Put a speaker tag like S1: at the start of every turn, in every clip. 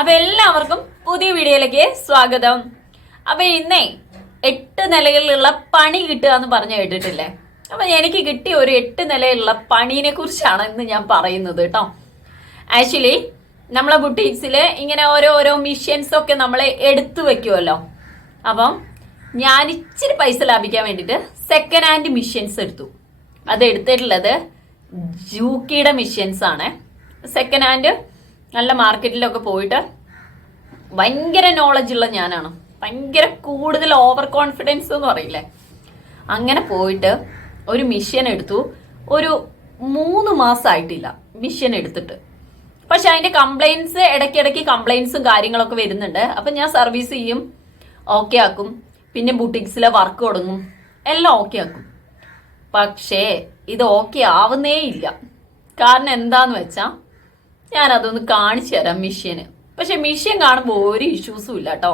S1: അപ്പൊ എല്ലാവർക്കും പുതിയ വീഡിയോയിലേക്ക് സ്വാഗതം. അപ്പൊ ഇന്നേ എട്ട് നിലകളിലുള്ള പണി കിട്ടുക എന്ന് പറഞ്ഞു കേട്ടിട്ടില്ലേ? അപ്പൊ എനിക്ക് കിട്ടിയ ഒരു എട്ട് നിലയിലുള്ള പണീനെ കുറിച്ചാണ് ഇന്ന് ഞാൻ പറയുന്നത് കേട്ടോ. ആക്ച്വലി നമ്മളെ ബുട്ടീക്സിൽ ഇങ്ങനെ ഓരോ ഓരോ മിഷ്യൻസ് ഒക്കെ നമ്മൾ എടുത്തു വെക്കുമല്ലോ അപ്പം ഞാൻ ഇച്ചിരി പൈസ ലാഭിക്കാൻ വേണ്ടിയിട്ട് സെക്കൻഡ് ഹാൻഡ് മിഷ്യൻസ് എടുത്തു. അത് എടുത്തിട്ടുള്ളത് ജൂക്കിയുടെ മിഷ്യൻസ് ആണ്. സെക്കൻഡ് ഹാൻഡ് നല്ല മാർക്കറ്റിലൊക്കെ പോയിട്ട് ഭയങ്കര നോളജ് ഉള്ള ഞാനാണ്. ഭയങ്കര കൂടുതൽ ഓവർ കോൺഫിഡൻസ് എന്ന് പറയില്ലേ? അങ്ങനെ പോയിട്ട് ഒരു മിഷ്യൻ എടുത്തു. ഒരു മൂന്ന് മാസമായിട്ടില്ല മിഷ്യൻ എടുത്തിട്ട്. പക്ഷെ അതിന്റെ കംപ്ലൈൻസ് ഇടയ്ക്കിടയ്ക്ക് കംപ്ലൈൻസും കാര്യങ്ങളൊക്കെ വരുന്നുണ്ട്. അപ്പം ഞാൻ സർവീസ് ചെയ്യും. ഓക്കെ ആക്കും. പിന്നെ ബുട്ടിക്സിലെ വർക്ക് തുടങ്ങും. എല്ലാം ഓക്കെ ആക്കും. പക്ഷേ ഇത് ഓക്കെ ആവുന്നേ ഇല്ല കാരണം എന്താന്ന് വെച്ചാൽ ഞാൻ അതൊന്ന് കാണിച്ചു തരാം മിഷ്യന്. പക്ഷെ മിഷ്യൻ കാണുമ്പോൾ ഒരു ഇഷ്യൂസും ഇല്ല കേട്ടോ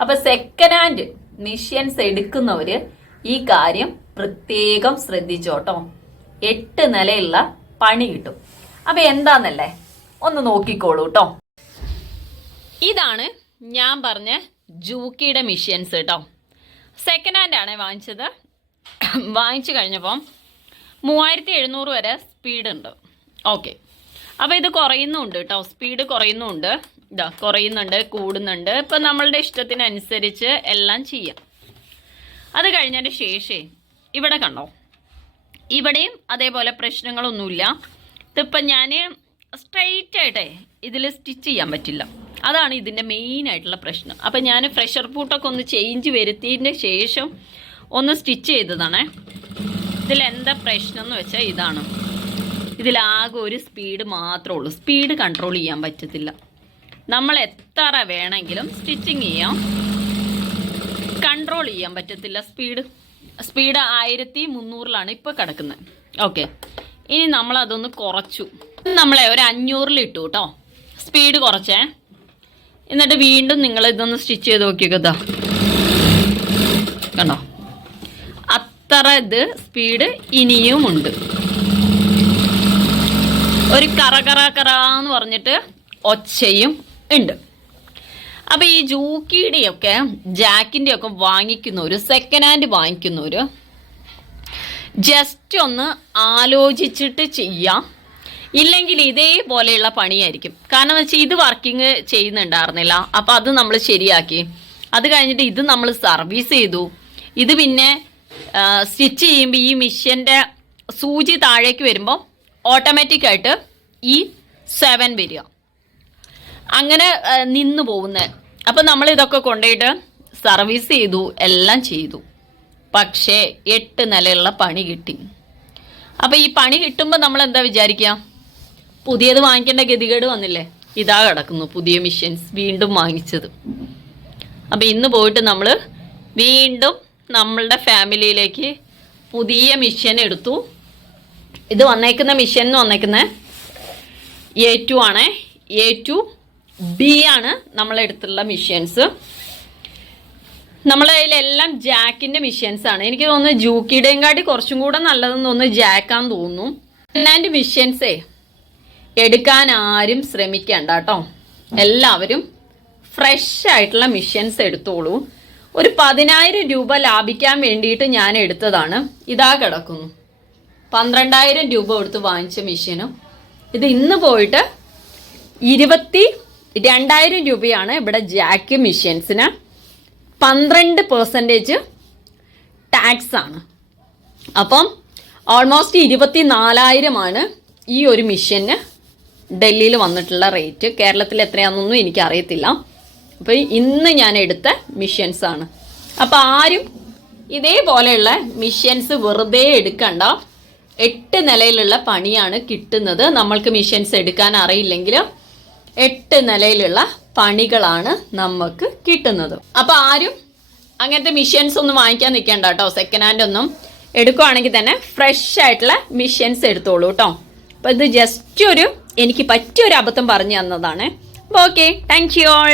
S1: അപ്പൊ സെക്കൻഡ് ഹാൻഡ് മിഷ്യൻസ് എടുക്കുന്നവര് ഈ കാര്യം പ്രത്യേകം ശ്രദ്ധിച്ചോട്ടോ എട്ട് നിലയുള്ള പണി കിട്ടും. അപ്പൊ എന്താന്നല്ലേ? ഒന്ന് നോക്കിക്കോളൂ കേട്ടോ ഇതാണ് ഞാൻ പറഞ്ഞ ജൂക്കിയുടെ മിഷ്യൻസ് കേട്ടോ സെക്കൻഡ് ഹാൻഡ് ആണ് വാങ്ങിച്ചത്. വാങ്ങിച്ചു കഴിഞ്ഞപ്പം മൂവായിരത്തി എഴുന്നൂറ് വരെ സ്പീഡ് ഉണ്ട്. ഓക്കെ അപ്പോൾ ഇത് കുറയുന്നുണ്ട് കേട്ടോ. സ്പീഡ് കുറയുന്നുണ്ട്. ഇതാ കുറയുന്നുണ്ട് കൂടുന്നുണ്ട്. ഇപ്പം നമ്മളുടെ ഇഷ്ടത്തിനനുസരിച്ച് എല്ലാം ചെയ്യാം. അത് കഴിഞ്ഞതിന് ശേഷേ ഇവിടെ കണ്ടോ? ഇവിടെയും അതേപോലെ പ്രശ്നങ്ങളൊന്നുമില്ല. ഇതിപ്പം ഞാൻ സ്ട്രെയിറ്റ് ആയിട്ടേ ഇതിൽ സ്റ്റിച്ച് ചെയ്യാൻ പറ്റില്ല. അതാണ് ഇതിന്റെ മെയിൻ ആയിട്ടുള്ള പ്രശ്നം. അപ്പം ഞാൻ ഫ്രഷർ പൂട്ടൊക്കെ ഒന്ന് ചേഞ്ച് വരുത്തിയതിന്റെ ശേഷം ഒന്ന് സ്റ്റിച്ച് ചെയ്തതാണേ. ഇതിലെന്താ പ്രശ്നം എന്ന് വെച്ചാൽ ഇതാണ്. ഇതിലാകെ ഒരു സ്പീഡ് മാത്രമേ ഉള്ളൂ. സ്പീഡ് കൺട്രോൾ ചെയ്യാൻ പറ്റത്തില്ല. നമ്മൾ എത്ര വേണമെങ്കിലും സ്റ്റിച്ചിങ് ചെയ്യാം. കൺട്രോൾ ചെയ്യാൻ പറ്റത്തില്ല സ്പീഡ് സ്പീഡ് ആയിരത്തി മുന്നൂറിലാണ് ഇപ്പോൾ കിടക്കുന്നത് ഓക്കെ ഇനി നമ്മൾ അതൊന്ന് കുറച്ചു. നമ്മളെ ഒരു അഞ്ഞൂറിൽ ഇട്ടു കേട്ടോ. സ്പീഡ് കുറച്ചേ. എന്നിട്ട് വീണ്ടും നിങ്ങൾ ഇതൊന്ന് സ്റ്റിച്ച് ചെയ്ത് നോക്കിക്കതാ കണ്ടോ? അത്ര ഇത് സ്പീഡ് ഇനിയും ഉണ്ട് ഒരു കറ കറ കറ എന്ന് പറഞ്ഞിട്ട് ഒച്ചയും ഉണ്ട്. അപ്പൊ ഈ ജൂക്കിയുടെയൊക്കെ ഒക്കെ വാങ്ങിക്കുന്നവര് സെക്കൻഡ് ഹാൻഡ് വാങ്ങിക്കുന്നവര് ജസ്റ്റ് ഒന്ന് ആലോചിച്ചിട്ട് ചെയ്യാം. ഇല്ലെങ്കിൽ ഇതേപോലെയുള്ള പണിയായിരിക്കും. കാരണം വെച്ചാൽ ഇത് വർക്കിംഗ് ചെയ്യുന്നുണ്ടായിരുന്നില്ല. അപ്പോൾ അത് നമ്മൾ ശരിയാക്കി. അത് കഴിഞ്ഞിട്ട് ഇത് നമ്മൾ സർവീസ് ചെയ്തു. ഇത് പിന്നെ സ്റ്റിച്ച് ചെയ്യുമ്പോൾ ഈ മിഷ്യന്റെ സൂചി താഴേക്ക് വരുമ്പോൾ ഓട്ടോമാറ്റിക്കായിട്ട് ഈ സെവൻ വരിക. അങ്ങനെ നിന്നു പോകുന്നത് അപ്പം നമ്മൾ ഇതൊക്കെ കൊണ്ടുപോയിട്ട് സർവീസ് ചെയ്തു എല്ലാം ചെയ്തു. പക്ഷേ എട്ട് നിലയുള്ള പണി കിട്ടി. അപ്പം ഈ പണി കിട്ടുമ്പോൾ നമ്മൾ എന്താ വിചാരിക്കുക പുതിയത് വാങ്ങിക്കേണ്ട ഗതികേട് വന്നില്ലേ? ഇതാ കിടക്കുന്നു പുതിയ മിഷ്യൻസ് വീണ്ടും വാങ്ങിച്ചത്. അപ്പം ഇന്ന് പോയിട്ട് നമ്മൾ വീണ്ടും നമ്മളുടെ ഫാമിലിയിലേക്ക് പുതിയ മിഷ്യൻ എടുത്തു. ഇത് വന്നേക്കുന്ന മിഷൻ എന്ന് വന്നേക്കുന്നത് എ ടു ആണ്. എ ടു ബി ആണ് നമ്മളെടുത്തുള്ള മിഷ്യൻസ് നമ്മളെ ജാക്കിന്റെ മിഷ്യൻസ് ആണ്. എനിക്ക് തോന്നുന്നു ജൂക്കിയുടെയും കാട്ടി കുറച്ചും കൂടെ നല്ലതെന്ന് തോന്നുന്നു ജാക്കാന്ന് തോന്നുന്നു. എന്നാന്റെ മിഷ്യൻസേ എടുക്കാൻ ആരും ശ്രമിക്കണ്ട കേട്ടോ. എല്ലാവരും ഫ്രഷ് ആയിട്ടുള്ള മിഷ്യൻസ് എടുത്തോളൂ. ഒരു പതിനായിരം രൂപ ലാഭിക്കാൻ വേണ്ടിയിട്ട് ഞാൻ എടുത്തതാണ്. ഇതാ കിടക്കുന്നു. പന്ത്രണ്ടായിരം രൂപ കൊടുത്ത് വാങ്ങിച്ച മെഷീനും. ഇത് ഇന്ന് പോയിട്ട് ഇരുപത്തി രണ്ടായിരം രൂപയാണ് ഇവിടെ ജാക്ക് മെഷീൻസിന്. പന്ത്രണ്ട് പെർസെന്റേജ് ടാക്സ് ആണ്. അപ്പം ഓൾമോസ്റ്റ് ഇരുപത്തി നാലായിരമാണ് ഈ ഒരു മെഷീന് ഡൽഹിയിൽ വന്നിട്ടുള്ള റേറ്റ് കേരളത്തിൽ എത്രയാണെന്നൊന്നും എനിക്കറിയത്തില്ല. അപ്പോൾ ഇന്ന് ഞാൻ എടുത്ത മിഷ്യൻസ് ആണ് അപ്പോൾ ആരും ഇതേപോലെയുള്ള മിഷ്യൻസ് വെറുതെ എടുക്കണ്ട. എട്ട് നിലയിലുള്ള പണിയാണ് കിട്ടുന്നത്. നമ്മൾക്ക് മിഷൻസ് എടുക്കാൻ അറിയില്ലെങ്കിലും എട്ട് നിലയിലുള്ള പണികളാണ് നമുക്ക് കിട്ടുന്നത്. അപ്പോൾ ആരും അങ്ങനത്തെ മിഷൻസ് ഒന്നും വാങ്ങിക്കാൻ നിൽക്കേണ്ട കേട്ടോ. സെക്കൻഡ് ഹാൻഡ് ഒന്നും എടുക്കുവാണെങ്കിൽ തന്നെ ഫ്രഷ് ആയിട്ടുള്ള മിഷൻസ് എടുത്തോളൂ കേട്ടോ. അപ്പോൾ ഇത് ജസ്റ്റ് ഒരു എനിക്ക് പറ്റിയൊരു അബദ്ധം പറഞ്ഞു തന്നതാണ്. അപ്പോൾ ഓക്കെ താങ്ക് യു ഓൾ